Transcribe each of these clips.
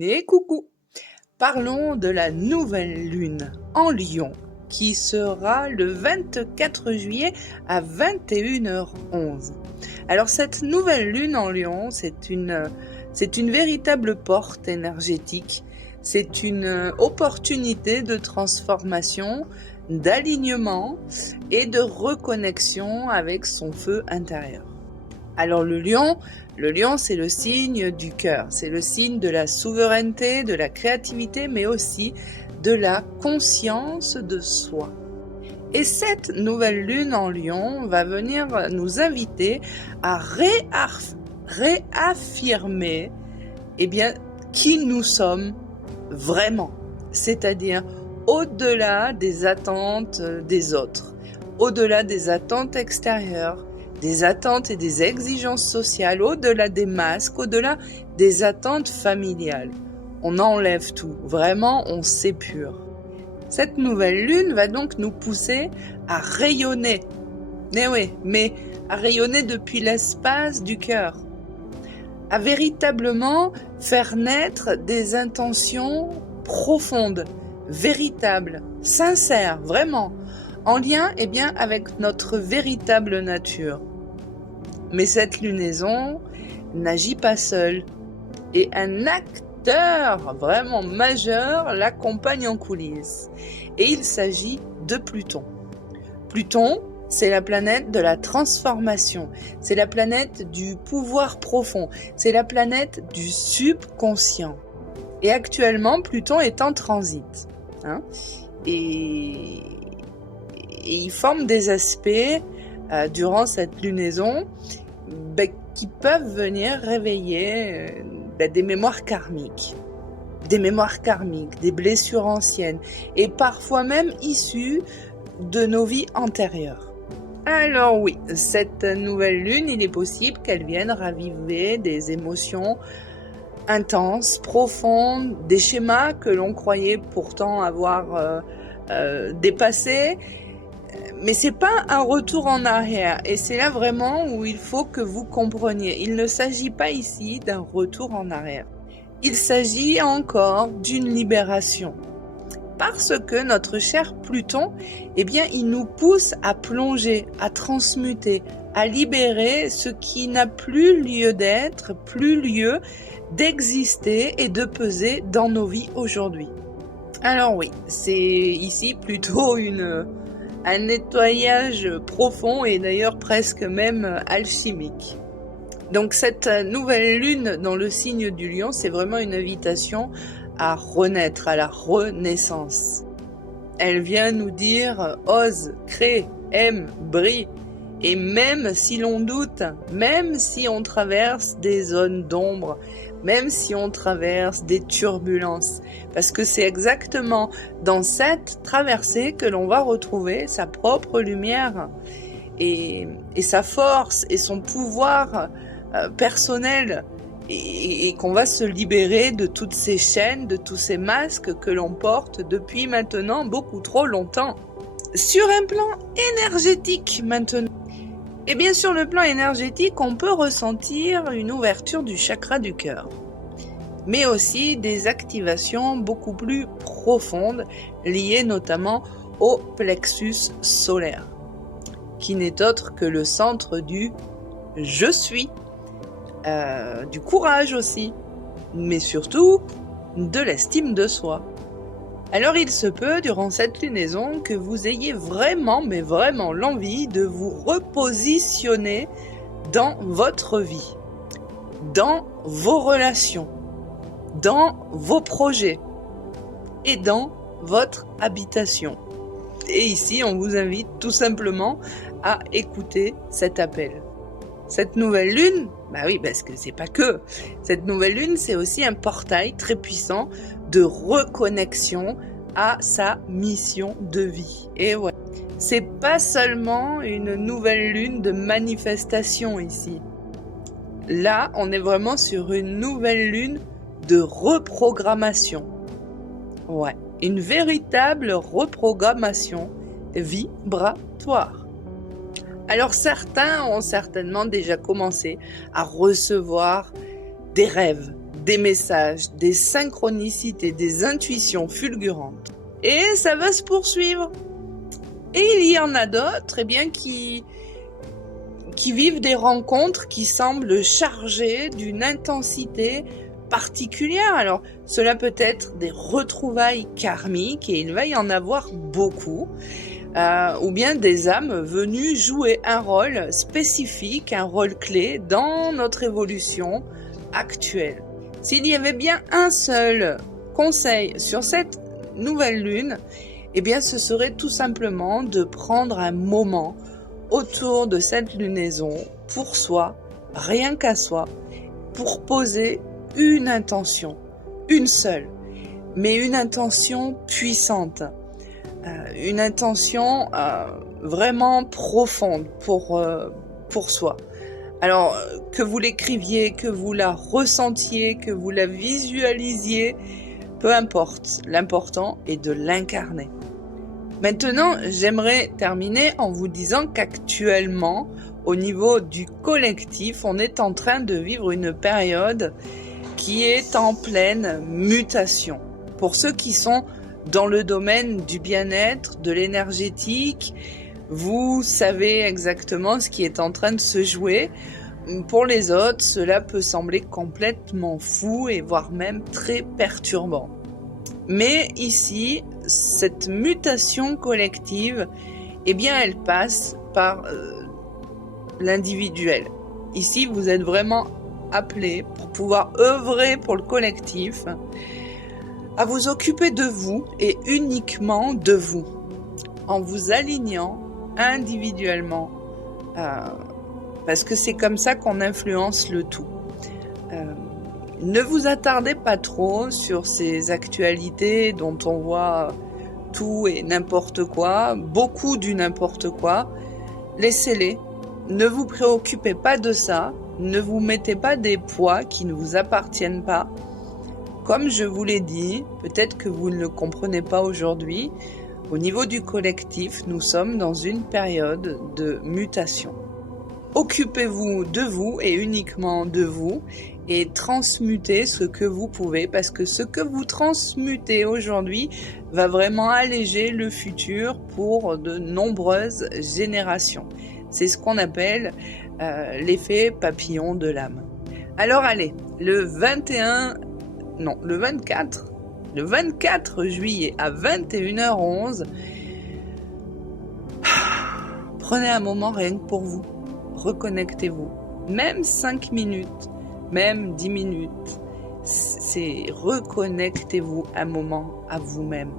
Et coucou! Parlons de la nouvelle lune en Lion qui sera le 24 juillet à 21h11. Alors cette nouvelle lune en Lion, c'est une véritable porte énergétique, c'est une opportunité de transformation, d'alignement et de reconnexion avec son feu intérieur. Alors le lion, c'est le signe du cœur, c'est le signe de la souveraineté, de la créativité, mais aussi de la conscience de soi. Et cette nouvelle lune en lion va venir nous inviter à réaffirmer qui nous sommes vraiment, c'est-à-dire au-delà des attentes des autres, au-delà des attentes extérieures, des attentes et des exigences sociales, au-delà des masques, au-delà des attentes familiales. On enlève tout, vraiment on s'épure. Cette nouvelle lune va donc nous pousser à rayonner. Mais à rayonner depuis l'espace du cœur. À véritablement faire naître des intentions profondes, véritables, sincères, vraiment, en lien avec notre véritable nature. Mais cette lunaison n'agit pas seule et un acteur vraiment majeur l'accompagne en coulisses. Et il s'agit de Pluton. Pluton, c'est la planète de la transformation, c'est la planète du pouvoir profond, c'est la planète du subconscient. Et actuellement, Pluton est en transit. Et il forme des aspects durant cette lunaison qui peuvent venir réveiller des mémoires karmiques, des blessures anciennes et parfois même issues de nos vies antérieures. Alors oui, cette nouvelle lune, il est possible qu'elle vienne raviver des émotions intenses, profondes, des schémas que l'on croyait pourtant avoir dépassés. Mais c'est pas un retour en arrière, et c'est là vraiment où il faut que vous compreniez. Il ne s'agit pas ici d'un retour en arrière. Il s'agit encore d'une libération. Parce que notre cher Pluton, il nous pousse à plonger, à transmuter, à libérer ce qui n'a plus lieu d'être, plus lieu d'exister et de peser dans nos vies aujourd'hui. Alors oui, c'est ici plutôt un nettoyage profond et d'ailleurs presque même alchimique. Donc cette nouvelle lune dans le signe du lion, c'est vraiment une invitation à renaître, à la renaissance. Elle vient nous dire ose, crée, aime, brille. Et même si l'on doute, même si on traverse des zones d'ombre, même si on traverse des turbulences, parce que c'est exactement dans cette traversée que l'on va retrouver sa propre lumière et sa force et son pouvoir personnel et qu'on va se libérer de toutes ces chaînes, de tous ces masques que l'on porte depuis maintenant beaucoup trop longtemps. Sur un plan énergétique maintenant, et bien sur le plan énergétique, on peut ressentir une ouverture du chakra du cœur, mais aussi des activations beaucoup plus profondes liées notamment au plexus solaire, qui n'est autre que le centre du « je suis », du courage aussi, mais surtout de l'estime de soi. Alors il se peut, durant cette lunaison, que vous ayez vraiment l'envie de vous repositionner dans votre vie, dans vos relations, dans vos projets et dans votre habitation. Et ici, on vous invite tout simplement à écouter cet appel. Cette nouvelle lune, parce que c'est pas que. Cette nouvelle lune, c'est aussi un portail très puissant de reconnexion à sa mission de vie. Et ouais, c'est pas seulement une nouvelle lune de manifestation ici. Là, on est vraiment sur une nouvelle lune de reprogrammation. Ouais, une véritable reprogrammation vibratoire. Alors certains ont certainement déjà commencé à recevoir des rêves, des messages, des synchronicités, des intuitions fulgurantes. Et ça va se poursuivre. Et il y en a d'autres, qui vivent des rencontres qui semblent chargées d'une intensité particulière. Alors, cela peut être des retrouvailles karmiques, et il va y en avoir beaucoup, ou bien des âmes venues jouer un rôle spécifique, un rôle clé dans notre évolution actuelle. S'il y avait bien un seul conseil sur cette nouvelle lune, ce serait tout simplement de prendre un moment autour de cette lunaison pour soi, rien qu'à soi, pour poser une intention, une seule, mais une intention puissante, une intention vraiment profonde pour soi. Alors, que vous l'écriviez, que vous la ressentiez, que vous la visualisiez, peu importe, l'important est de l'incarner. Maintenant, j'aimerais terminer en vous disant qu'actuellement, au niveau du collectif, on est en train de vivre une période qui est en pleine mutation. Pour ceux qui sont dans le domaine du bien-être, de l'énergétique, vous savez exactement ce qui est en train de se jouer. Pour les autres, cela peut sembler complètement fou et voire même très perturbant. Mais ici, cette mutation collective, elle passe par l'individuel. Ici, vous êtes vraiment appelés pour pouvoir œuvrer pour le collectif, à vous occuper de vous et uniquement de vous, en vous alignant individuellement, parce que c'est comme ça qu'on influence le tout. Ne vous attardez pas trop sur ces actualités dont on voit tout et n'importe quoi, beaucoup du n'importe quoi. Laissez-les. Ne vous préoccupez pas de ça. Ne vous mettez pas des poids qui ne vous appartiennent pas. Comme je vous l'ai dit, peut-être que vous ne le comprenez pas aujourd'hui, au niveau du collectif, nous sommes dans une période de mutation. Occupez-vous de vous et uniquement de vous, et transmutez ce que vous pouvez, parce que ce que vous transmutez aujourd'hui va vraiment alléger le futur pour de nombreuses générations. C'est ce qu'on appelle l'effet papillon de l'âme. Alors allez, le 24 juillet à 21h11, prenez un moment rien que pour vous. Reconnectez-vous. Même 5 minutes, même 10 minutes. C'est reconnectez-vous un moment à vous-même.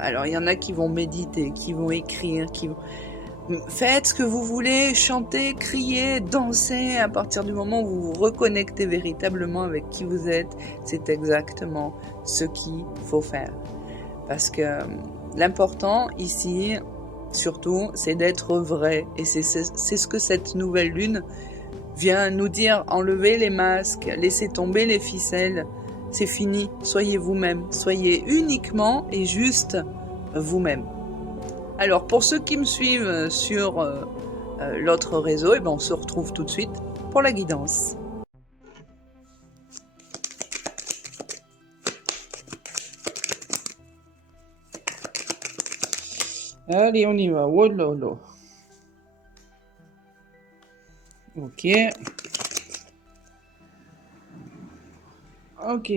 Alors, il y en a qui vont méditer, qui vont écrire, faites ce que vous voulez, chantez, criez, dansez. À partir du moment où vous vous reconnectez véritablement avec qui vous êtes, c'est exactement ce qu'il faut faire. Parce que l'important ici, surtout, c'est d'être vrai. Et c'est ce que cette nouvelle lune vient nous dire. Enlevez les masques, laissez tomber les ficelles. C'est fini. Soyez vous-même. Soyez uniquement et juste vous-même. Alors, pour ceux qui me suivent sur l'autre réseau, on se retrouve tout de suite pour la guidance. Allez, on y va. Oh là là. Ok. Ok.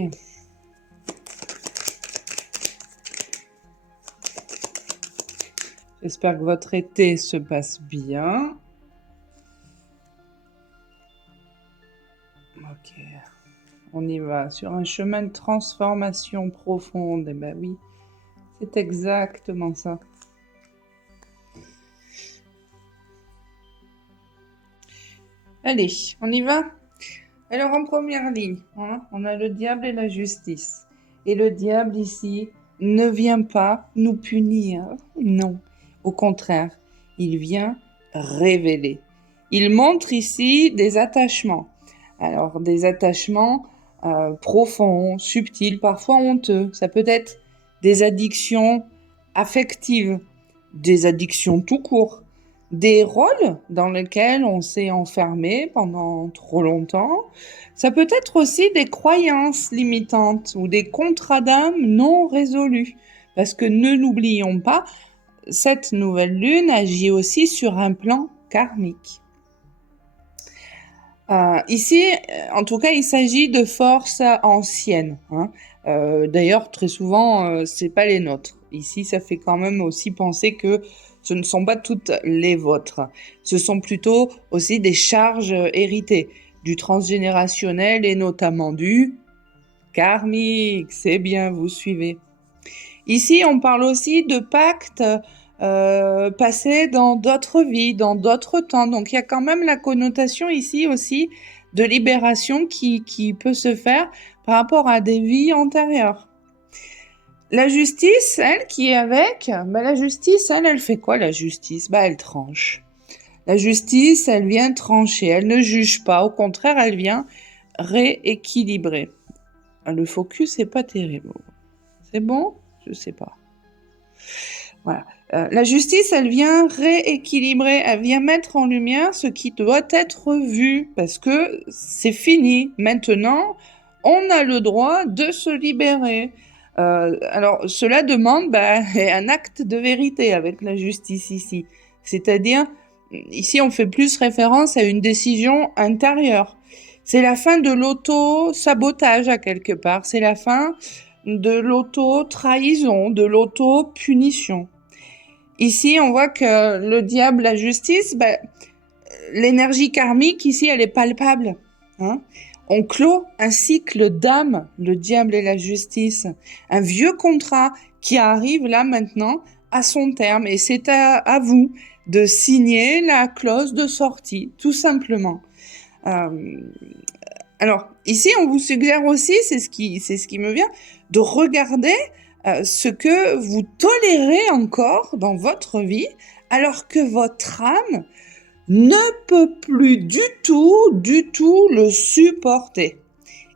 J'espère que votre été se passe bien. Ok. On y va. Sur un chemin de transformation profonde. Eh ben oui, c'est exactement ça. Allez, on y va? Alors en première ligne, on a le diable et la justice. Et le diable ici ne vient pas nous punir, non. Au contraire, il vient révéler. Il montre ici des attachements. Alors des attachements profonds, subtils, parfois honteux. Ça peut être des addictions affectives, des addictions tout court, des rôles dans lesquels on s'est enfermé pendant trop longtemps. Ça peut être aussi des croyances limitantes ou des contrats d'âme non résolus. Parce que ne l'oublions pas, cette nouvelle lune agit aussi sur un plan karmique. Ici, en tout cas, il s'agit de forces anciennes. D'ailleurs, très souvent, c'est pas les nôtres. Ici, ça fait quand même aussi penser que ce ne sont pas toutes les vôtres. Ce sont plutôt aussi des charges héritées, du transgénérationnel et notamment du karmique. C'est bien, vous suivez. Ici, on parle aussi de pactes passés dans d'autres vies, dans d'autres temps. Donc, il y a quand même la connotation ici aussi de libération qui peut se faire par rapport à des vies antérieures. La justice, elle, qui est avec, la justice, elle fait quoi, la justice? Elle tranche. La justice, elle vient trancher, elle ne juge pas, au contraire, elle vient rééquilibrer. Le focus n'est pas terrible. C'est bon? Je sais pas. Voilà. La justice, elle vient rééquilibrer, elle vient mettre en lumière ce qui doit être vu, parce que c'est fini. Maintenant, on a le droit de se libérer. Alors, cela demande un acte de vérité avec la justice ici. C'est-à-dire, ici, on fait plus référence à une décision intérieure. C'est la fin de l'auto-sabotage à quelque part. C'est la fin de l'auto-trahison, de l'auto-punition. Ici, on voit que le diable, la justice, l'énergie karmique, ici, elle est palpable. On clôt un cycle d'âme, le diable et la justice. Un vieux contrat qui arrive là maintenant à son terme. Et c'est à vous de signer la clause de sortie, tout simplement. Alors, ici, on vous suggère aussi, c'est ce qui me vient, de regarder ce que vous tolérez encore dans votre vie, alors que votre âme ne peut plus du tout le supporter.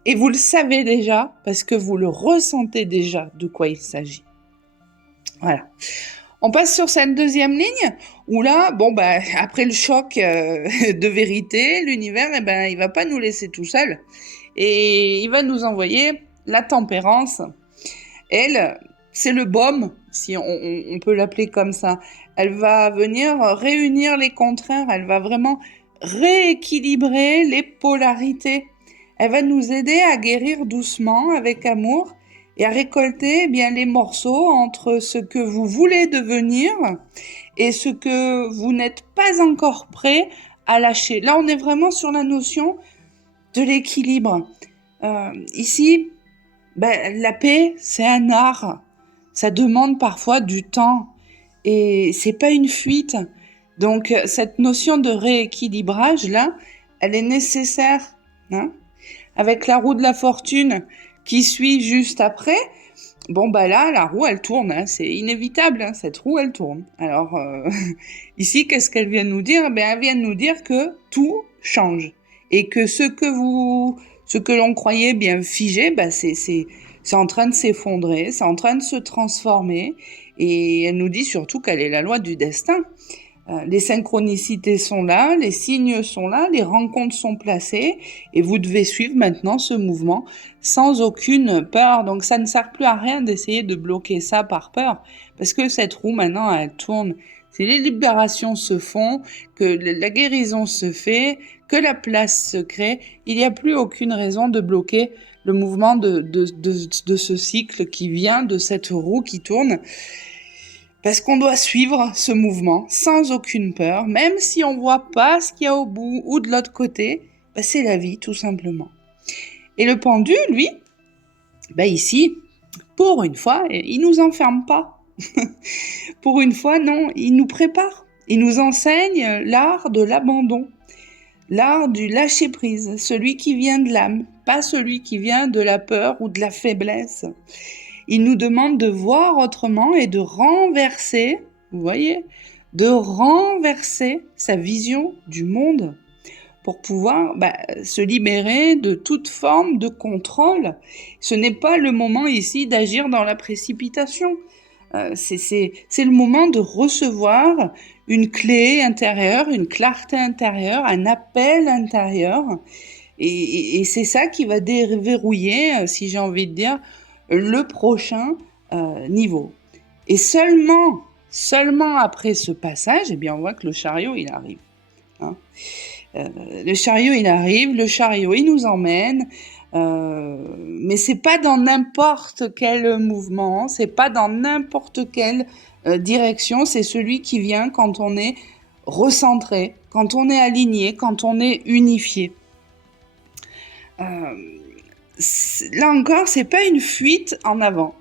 Et vous le savez déjà, parce que vous le ressentez déjà de quoi il s'agit. Voilà. On passe sur cette deuxième ligne, où là, après le choc de vérité, l'univers, il va pas nous laisser tout seuls. Et il va nous envoyer la tempérance. Elle, c'est le baume, si on peut l'appeler comme ça. Elle va venir réunir les contraires, elle va vraiment rééquilibrer les polarités. Elle va nous aider à guérir doucement, avec amour, et à récolter les morceaux entre ce que vous voulez devenir et ce que vous n'êtes pas encore prêt à lâcher. Là, on est vraiment sur la notion de l'équilibre. Ici, la paix, c'est un art. Ça demande parfois du temps et c'est pas une fuite. Donc, cette notion de rééquilibrage, là, elle est nécessaire. Avec la roue de la fortune qui suit juste après, là, la roue, elle tourne. C'est inévitable, cette roue, elle tourne. Alors, ici, qu'est-ce qu'elle vient nous dire? Elle vient nous dire que tout change. Et que ce que l'on croyait bien figé, c'est en train de s'effondrer, c'est en train de se transformer. Et elle nous dit surtout qu'elle est la loi du destin. Les synchronicités sont là, les signes sont là, les rencontres sont placées et vous devez suivre maintenant ce mouvement sans aucune peur. Donc ça ne sert plus à rien d'essayer de bloquer ça par peur parce que cette roue maintenant elle tourne. Si les libérations se font, que la guérison se fait, que la place se crée, il n'y a plus aucune raison de bloquer le mouvement de ce cycle qui vient de cette roue qui tourne. Parce qu'on doit suivre ce mouvement sans aucune peur, même si on voit pas ce qu'il y a au bout ou de l'autre côté, c'est la vie tout simplement. Et le pendu, lui, ici, pour une fois, il nous enferme pas. Pour une fois, non, il nous prépare. Il nous enseigne l'art de l'abandon, l'art du lâcher-prise, celui qui vient de l'âme, pas celui qui vient de la peur ou de la faiblesse. Il nous demande de voir autrement et de renverser, vous voyez, de renverser sa vision du monde pour pouvoir se libérer de toute forme de contrôle. Ce n'est pas le moment ici d'agir dans la précipitation. C'est le moment de recevoir une clé intérieure, une clarté intérieure, un appel intérieur. Et c'est ça qui va déverrouiller, si j'ai envie de dire, le prochain niveau. Et seulement après ce passage, eh bien, on voit que le chariot, il arrive. Hein. Le chariot, il arrive, le chariot, il nous emmène, mais c'est pas dans n'importe quel mouvement, c'est pas dans n'importe quelle direction, c'est celui qui vient quand on est recentré, quand on est aligné, quand on est unifié. Là encore, c'est pas une fuite en avant,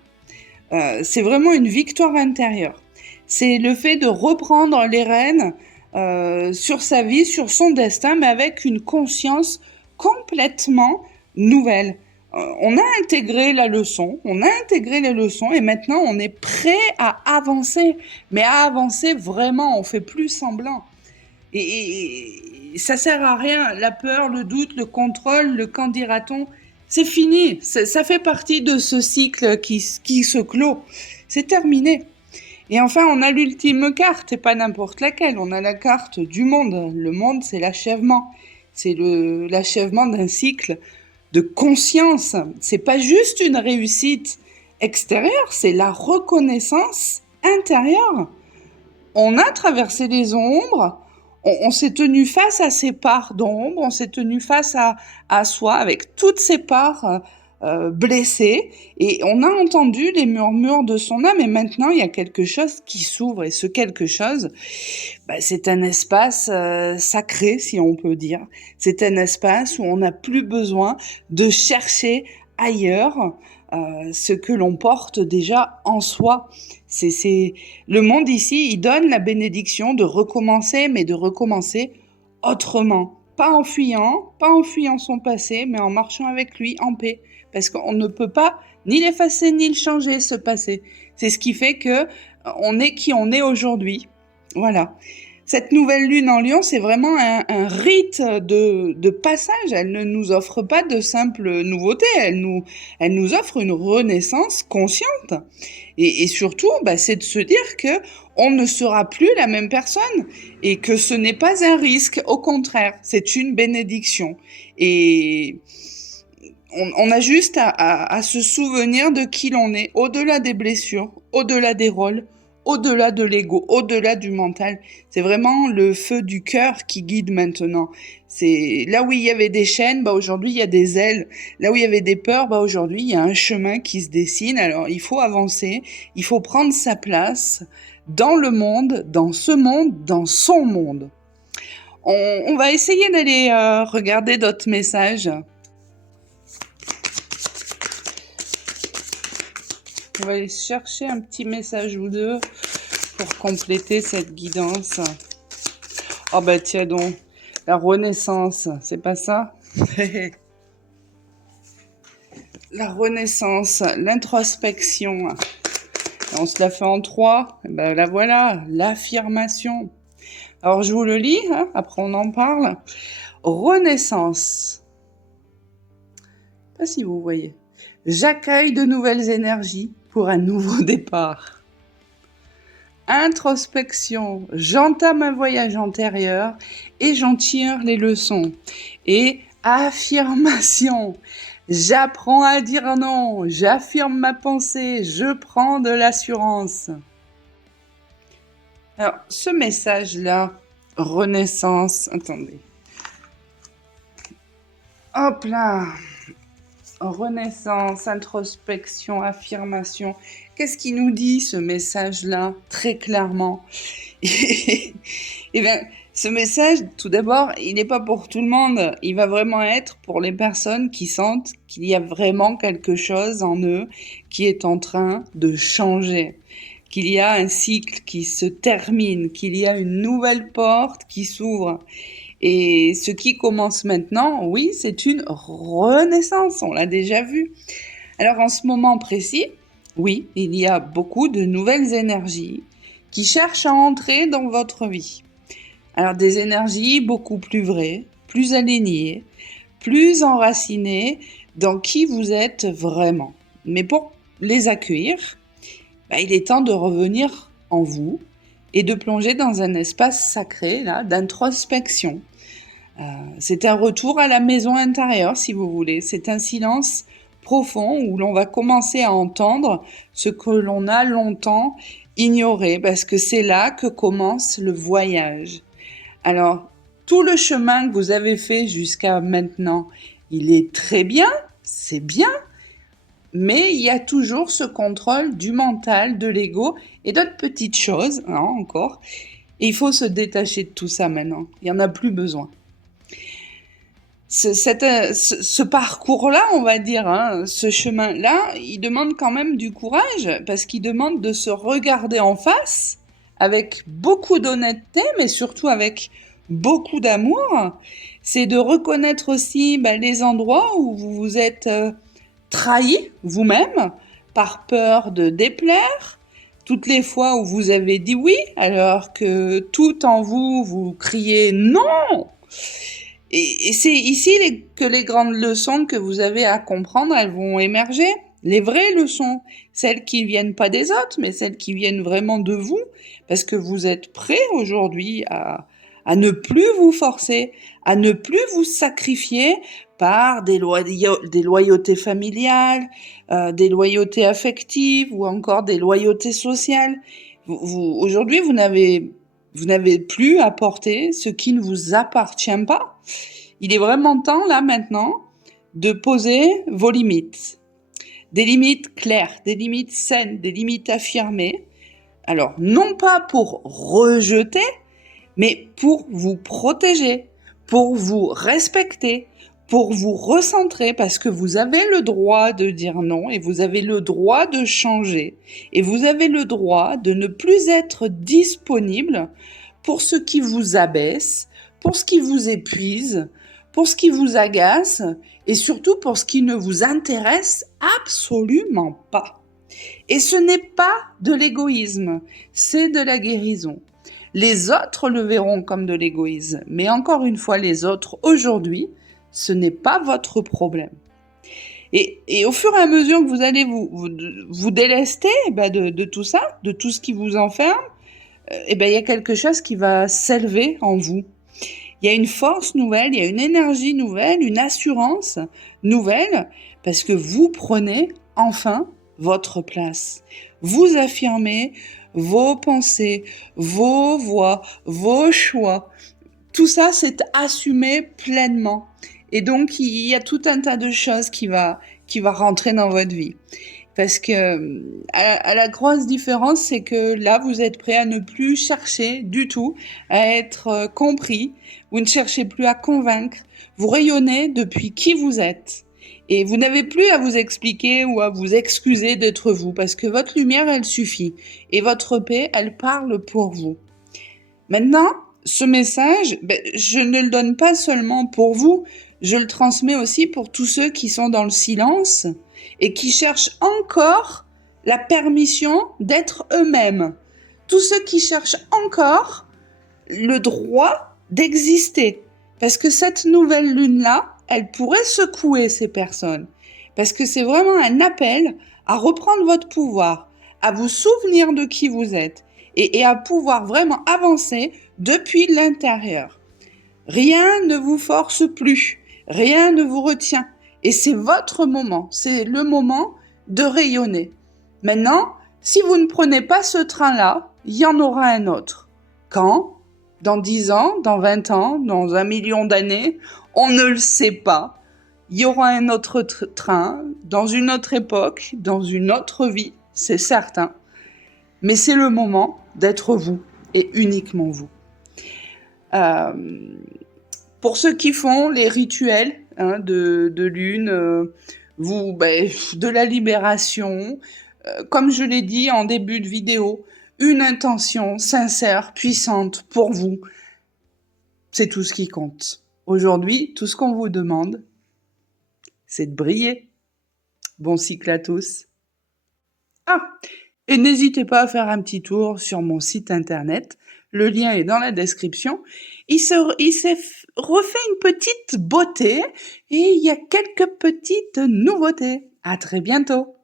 c'est vraiment une victoire intérieure. C'est le fait de reprendre les rênes sur sa vie, sur son destin, mais avec une conscience complètement nouvelle. On a intégré la leçon, et maintenant on est prêt à avancer, mais à avancer vraiment, on fait plus semblant. Et ça sert à rien, la peur, le doute, le contrôle, le qu'en dira-t-on, c'est fini, ça fait partie de ce cycle qui se clôt, c'est terminé. Et enfin, on a l'ultime carte, et pas n'importe laquelle, on a la carte du monde. Le monde, c'est l'achèvement. C'est l'achèvement d'un cycle de conscience. C'est pas juste une réussite extérieure, c'est la reconnaissance intérieure. On a traversé les ombres, on s'est tenu face à ces parts d'ombre, on s'est tenu face à soi avec toutes ces parts blessé, et on a entendu les murmures de son âme, et maintenant il y a quelque chose qui s'ouvre, et ce quelque chose, c'est un espace sacré, si on peut dire. C'est un espace où on n'a plus besoin de chercher ailleurs ce que l'on porte déjà en soi. C'est le monde ici, il donne la bénédiction de recommencer, mais de recommencer autrement. Pas en fuyant son passé, mais en marchant avec lui en paix. Parce qu'on ne peut pas ni l'effacer ni le changer, ce passé. C'est ce qui fait que on est qui on est aujourd'hui. Voilà. Cette nouvelle lune en Lion, c'est vraiment un rite de passage. Elle ne nous offre pas de simples nouveautés. Elle nous offre une renaissance consciente. Et surtout, c'est de se dire que on ne sera plus la même personne et que ce n'est pas un risque. Au contraire, c'est une bénédiction. Et on a juste à se souvenir de qui l'on est, au-delà des blessures, au-delà des rôles, au-delà de l'ego, au-delà du mental. C'est vraiment le feu du cœur qui guide maintenant. C'est là où il y avait des chaînes, aujourd'hui il y a des ailes. Là où il y avait des peurs, aujourd'hui il y a un chemin qui se dessine. Alors il faut avancer, il faut prendre sa place dans le monde, dans ce monde, dans son monde. On va essayer d'aller regarder d'autres messages. On va aller chercher un petit message ou deux pour compléter cette guidance. Oh tiens donc, la renaissance, c'est pas ça? La renaissance, l'introspection. On se la fait en 3. La voilà, l'affirmation. Alors je vous le lis, après on en parle. Renaissance. Je sais pas si vous voyez. J'accueille de nouvelles énergies pour un nouveau départ. Introspection, j'entame un voyage antérieur et j'en tire les leçons. Et affirmation, j'apprends à dire non, j'affirme ma pensée, je prends de l'assurance. Alors, ce message-là, renaissance, attendez. Hop là! Renaissance, introspection, affirmation. Qu'est-ce qui nous dit ce message-là très clairement? Eh bien, ce message, tout d'abord, il n'est pas pour tout le monde. Il va vraiment être pour les personnes qui sentent qu'il y a vraiment quelque chose en eux qui est en train de changer, qu'il y a un cycle qui se termine, qu'il y a une nouvelle porte qui s'ouvre. Et ce qui commence maintenant, oui, c'est une renaissance, on l'a déjà vu. Alors en ce moment précis, oui, il y a beaucoup de nouvelles énergies qui cherchent à entrer dans votre vie. Alors des énergies beaucoup plus vraies, plus alignées, plus enracinées dans qui vous êtes vraiment. Mais pour les accueillir, il est temps de revenir en vous et de plonger dans un espace sacré, là, d'introspection. C'est un retour à la maison intérieure, si vous voulez. C'est un silence profond où l'on va commencer à entendre ce que l'on a longtemps ignoré, parce que c'est là que commence le voyage. Alors, tout le chemin que vous avez fait jusqu'à maintenant, il est très bien, c'est bien, mais il y a toujours ce contrôle du mental, de l'ego et d'autres petites choses, hein, encore. Et il faut se détacher de tout ça maintenant. Il n'y en a plus besoin. Ce parcours-là, on va dire, hein, ce chemin-là, il demande quand même du courage, parce qu'il demande de se regarder en face avec beaucoup d'honnêteté, mais surtout avec beaucoup d'amour. C'est de reconnaître aussi les endroits où vous vous êtes trahi vous-même par peur de déplaire, toutes les fois où vous avez dit oui, alors que tout en vous, vous criez non. Et c'est ici que les grandes leçons que vous avez à comprendre, elles vont émerger. Les vraies leçons, celles qui viennent pas des autres, mais celles qui viennent vraiment de vous, parce que vous êtes prêts aujourd'hui à ne plus vous forcer, à ne plus vous sacrifier par des loyautés familiales, des loyautés affectives ou encore des loyautés sociales. Aujourd'hui, vous n'avez plus à porter ce qui ne vous appartient pas. Il est vraiment temps, là, maintenant, de poser vos limites. Des limites claires, des limites saines, des limites affirmées. Alors, non pas pour rejeter, mais pour vous protéger, pour vous respecter, pour vous recentrer, parce que vous avez le droit de dire non et vous avez le droit de changer et vous avez le droit de ne plus être disponible pour ce qui vous abaisse, pour ce qui vous épuise, pour ce qui vous agace et surtout pour ce qui ne vous intéresse absolument pas. Et ce n'est pas de l'égoïsme, c'est de la guérison. Les autres le verront comme de l'égoïsme, mais encore une fois, les autres, aujourd'hui, ce n'est pas votre problème. Et au fur et à mesure que vous allez vous délester de tout ça, de tout ce qui vous enferme, il y a quelque chose qui va s'élever en vous. Il y a une force nouvelle, il y a une énergie nouvelle, une assurance nouvelle, parce que vous prenez enfin votre place. Vous affirmez vos pensées, vos voix, vos choix. Tout ça, c'est assumé pleinement. Et donc, il y a tout un tas de choses qui va rentrer dans votre vie. Parce que à la grosse différence, c'est que là, vous êtes prêt à ne plus chercher du tout à être compris. Vous ne cherchez plus à convaincre. Vous rayonnez depuis qui vous êtes. Et vous n'avez plus à vous expliquer ou à vous excuser d'être vous, parce que votre lumière, elle suffit. Et votre paix, elle parle pour vous. Maintenant, ce message, je ne le donne pas seulement pour vous, je le transmets aussi pour tous ceux qui sont dans le silence et qui cherchent encore la permission d'être eux-mêmes. Tous ceux qui cherchent encore le droit d'exister. Parce que cette nouvelle lune-là, elle pourrait secouer ces personnes. Parce que c'est vraiment un appel à reprendre votre pouvoir, à vous souvenir de qui vous êtes et à pouvoir vraiment avancer depuis l'intérieur. Rien ne vous force plus, rien ne vous retient. Et c'est votre moment, c'est le moment de rayonner. Maintenant, si vous ne prenez pas ce train-là, il y en aura un autre. Quand ? Dans 10 ans, dans 20 ans, dans 1 million d'années, on ne le sait pas. Il y aura un autre train, dans une autre époque, dans une autre vie, c'est certain. Mais c'est le moment d'être vous, et uniquement vous. Pour ceux qui font les rituels de lune, de la libération, comme je l'ai dit en début de vidéo, une intention sincère, puissante pour vous, c'est tout ce qui compte. Aujourd'hui, tout ce qu'on vous demande, c'est de briller. Bon cycle à tous. Et n'hésitez pas à faire un petit tour sur mon site internet. Le lien est dans la description. Il s'est refait une petite beauté et il y a quelques petites nouveautés. À très bientôt.